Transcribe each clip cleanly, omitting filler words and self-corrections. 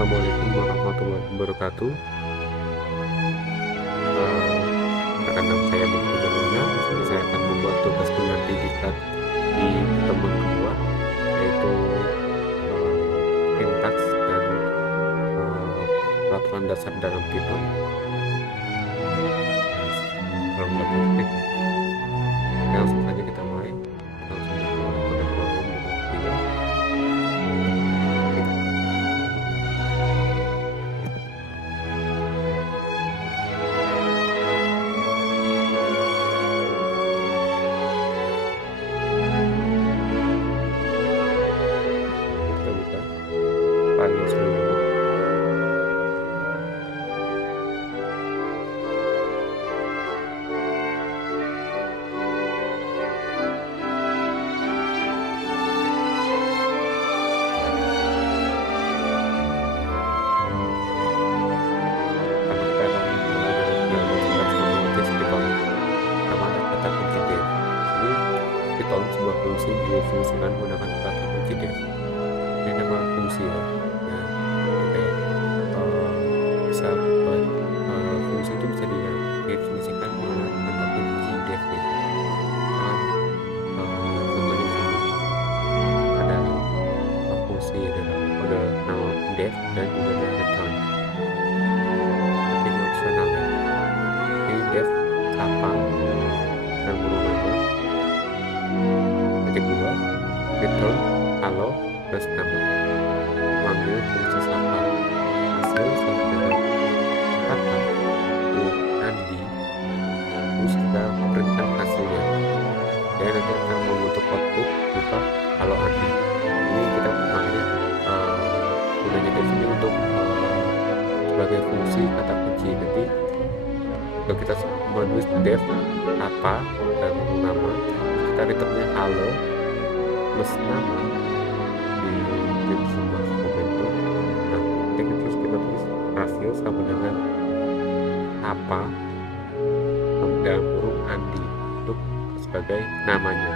Assalamualaikum warahmatullahi wabarakatuh. Perkenalkan nama saya Muhammad Jalwana. Di sini saya akan membuat tugas dengan didikat di pertemuan kedua, yaitu syntax dan peraturan dasar dalam Python. Kalau lebih langsung saja kita mulai. Langsung ke kode program dengan kita buka file seluruh. Python sebuah fungsi difungsikan menggunakan kata kunci def. Ini nama fungsi ya. Bisa buat fungsi itu bisa didefinisikan menggunakan kata kunci def ya. Contohnya di sini ada fungsi dalam kode nama def dan juga ada return. Ini opsional ya. Ini def apa dan nama. Titik 2, return halo plus nama, panggil fungsi sapa, hasil sama dengan kata Andi, terus kita printkan hasilnya. Dan nanti akan membentuk output berupa halo Andi. Ini kita panggilnya gunanya di sini untuk sebagai fungsi kata kunci. Nanti kalau kita menulis def apa dan nama, kita returnnya halo plus nama di sebuah momentum. Nah, jadi terus kita tulis hasil sama dengan apa dalam kurung Andi untuk sebagai namanya.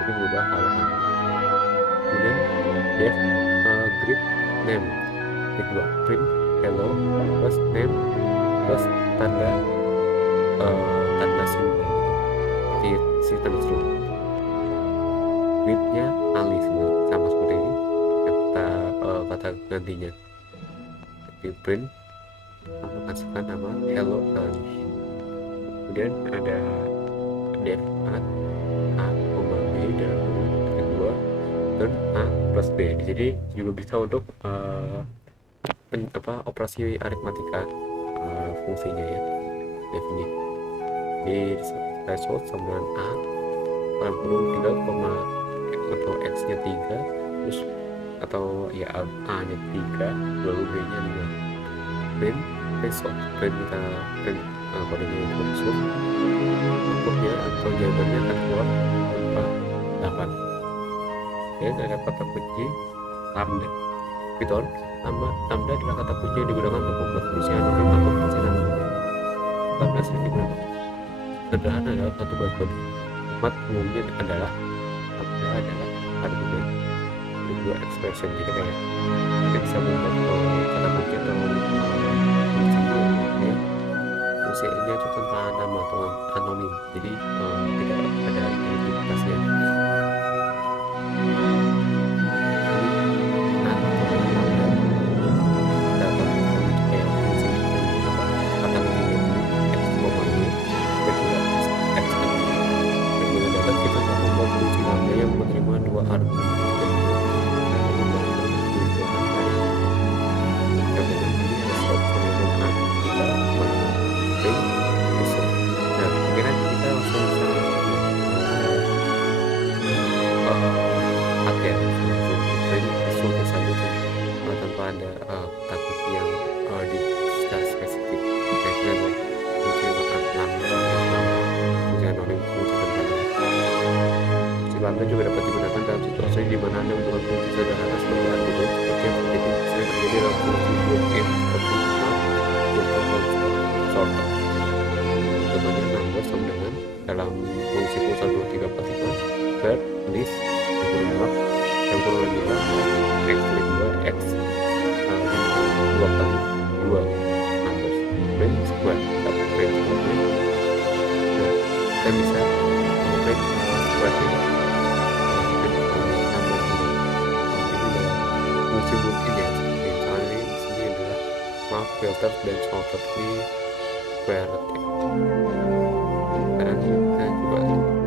Ini berubah halo Andi. Kemudian def greet name. Kedua print hello plus name plus tanda simbol si tanda seru. Greetnya Ali sama seperti ini yang kata gantinya. Di print memasukkan nama hello Ali. Kemudian ada def a, b dalam kedua dan a plus b. Jadi juga bisa untuk operasi aritmatika fungsinya ya. Def ini di threshold sama dengan a dalam kurung 3, atau x nya 3 terus atau ya a nya 3 lalu b nya 5. Print threshold, kita print kodenya itu threshold, outputnya atau jawabannya akan keluar berupa 8. Dan ada kata kunci lambda. Python lambda adalah kata kunci yang digunakan untuk membuat fungsi anonim atau fungsi nama. Lambda sering digunakan sederhana adalah satu baris kode. Format umumnya adalah lambda adalah argumen dan dua expression. Jadi kayak kita bisa membuat kata kunci atau fungsinya itu tanpa nama atau anonim. Jadi tidak ada identitasnya. Yang menerima dua argumen filters dan sorted di query. Dan kita coba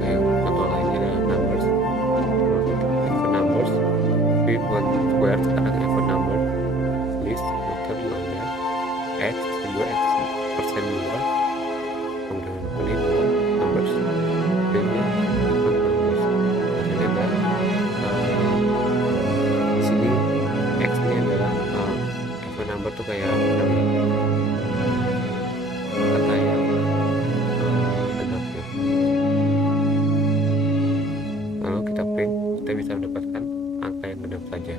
yang contoh lainnya adalah numbers. Even numbers, we buat square sekarang even number list filter lambda x kedua x persen 2 kemudian ini 2 numbers dan even numbers hasilnya adalah di sini x ini adalah even number tuh kayak kata yang genap ya. Lalu kita print, kita bisa mendapatkan angka yang genap saja.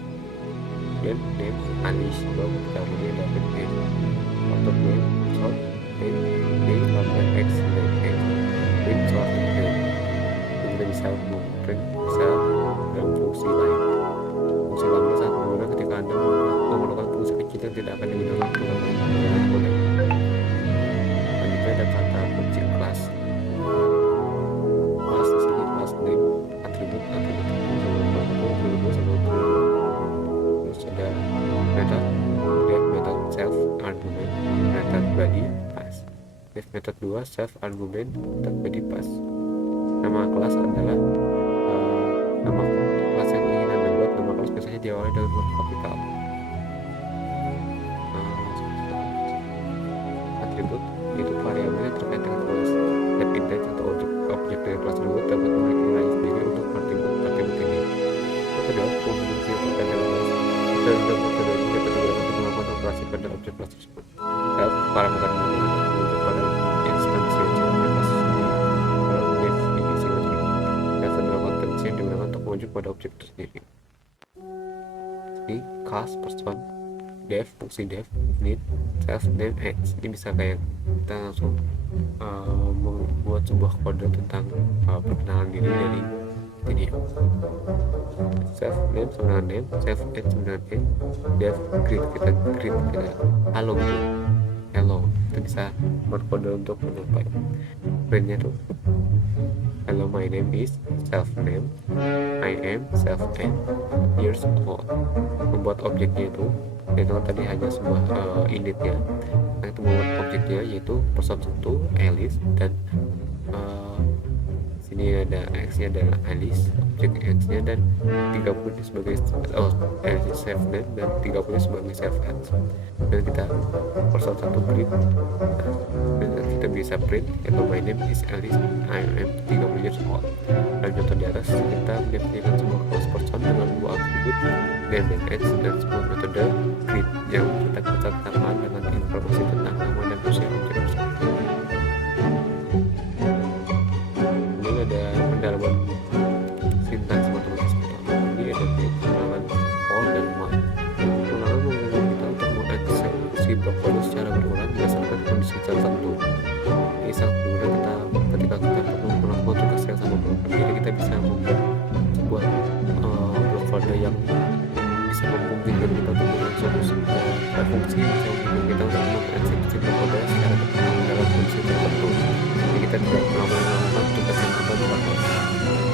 Dan name Alice dong, kita punya dapat name untuk name sort name d lambda x dan x print sort name. Kita bisa print bisa dalam fungsi lain. Fungsi lambda saat menggunakan ketika Anda memerlukan fungsi kecil yang tidak akan digunakan dengan kode. Selanjutnya ada kata kunci kelas. Kelas di sini kelas name atribut terus ada method def method self argument method body pass. Def method 2 self argument method body pass. Nama kelas adalah nama kelas yang ingin Anda buat. Nama kelas biasanya diawali dengan huruf kapital. Atribut itu variabel yang terkait dengan kelas. Dan index atau objek dari kelas tersebut dapat memiliki nilai sendiri untuk atribut ini. Yang kedua, fungsi yang terkait dengan kelas. Dan metode ini dapat digunakan untuk melakukan operasi pada objek kelas tersebut. Self parameter ini merujuk pada instansiasi objek kelas tersebut. Def ini simetri. Def adalah kontensi yang digunakan untuk merujuk pada objek tersendiri. Ini class person. Def, fungsi def, init, self, name, x. Ini bisa kayak kita langsung membuat sebuah kode tentang perkenalan diri dari ini. Self name sama dengan name, self age sama dengan age, def greet kita halo gitu, hello. Kita bisa buat kode untuk menyampaikan printnya tuh hello my name is self name, I am self age years old. Membuat objeknya itu tadi hanya sebuah init ya. Nah, itu membuat objeknya yaitu person 1 Alice dan sini ada x nya adalah Alice, objek x nya dan 30 sebagai Alice self name dan 30 sebagai self age. Dan kita person 1 print, dan kita bisa print yaitu my name is Alice, I am 30 years old. Dan contoh di atas kita mendefinisikan sebuah kelas person dengan dua atribut name dan age dan sebuah metode greet yang kita catatkan dengan informasi tentang nama dan usia objek tersebut. Kemudian ada pendalaman sintaks matematis pertama. Ini ada pengulangan for dan while. Pengulangan memungkinkan kita untuk mengeksekusi blok kode secara berulang berdasarkan kondisi tertentu. Ini sangat berguna ketika kita perlu melakukan tugas yang sama berulang. Jadi kita bisa membuat sebuah blok kode yang bisa memungkinkan kita untuk mengeksekusi fungsi yang bisa memungkinkan kita untuk mengeksekusi blok kode secara berulang dalam kondisi tertentu. Jadi kita tidak melakukan tugas yang berulang.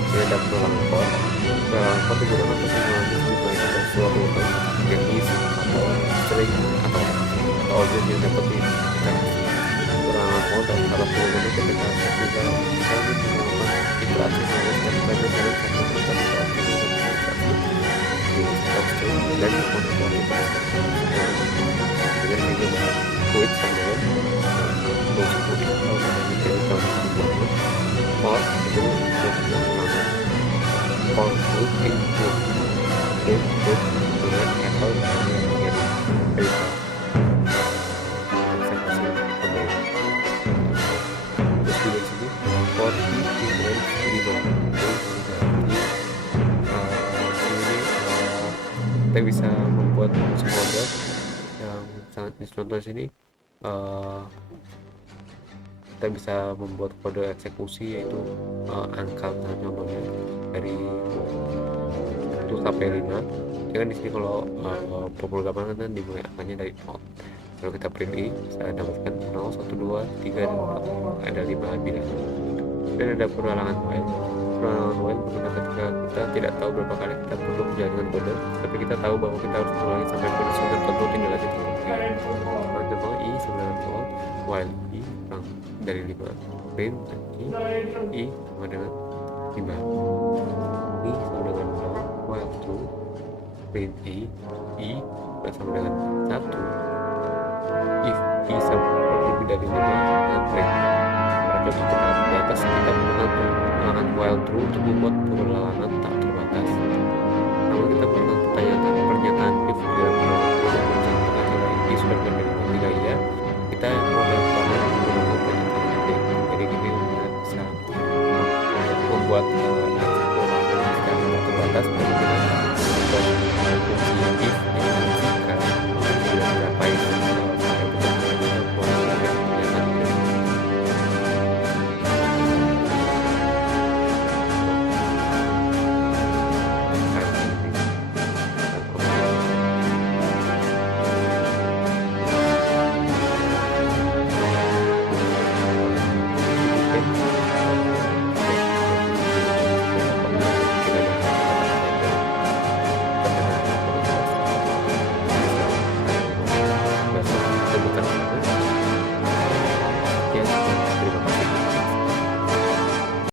Jadi ada pengulangan for. Pengulangan for digunakan untuk mengulangi sejumlah suatu yang is atau string atau objek yang dapat diinteraksi. Pengulangan for dan cara pengulangan ketika kita melakukan interaksi dengan dan berbagai dalam satu proses dan kualitas dengan dengan kuit sama fungsi kuit atau menjadi contoh for itu untuk mengulangan for kuit input dengan apple yang menjadi result eksekusi kembali. Terus di sini for input kita bisa membuat sebuah kode yang sangat contoh sini. Kita bisa membuat kode eksekusi yaitu angka contohnya dari 1 sampai 5. Jangan di sini kalau pemrograman kan dimulai angkanya dari 0. Kalau kita print ini bisa dapatkan 0, 1, 2, 3 dan 4. Ada 5 bilangan. Dan ada perulangan while. Perulangan while berguna ketika kita tidak tahu berapa kali kita perlu menjalankan kode, tapi kita tahu bahwa kita harus mengulangi sampai kondisi tertentu tidak lanjut. For example, i sama dengan 0, while i kurang dari 5, print i sama dengan 5, i sama dengan 0, while true, print i sama dengan 1, if i sama lebih dari 5, dan print. Pada tutorial di atas kita menggunakan ulangan while true untuk membuat perlawanan tak terbatas. Namun kita pernah tanyakan pernyataan if di dalam ulangan i sudah lebih dari 3 ya, kita model pada menggunakan pernyataan if. Jadi kita bisa membuat ulangan secara tak terbatas dengan menggunakan fungsi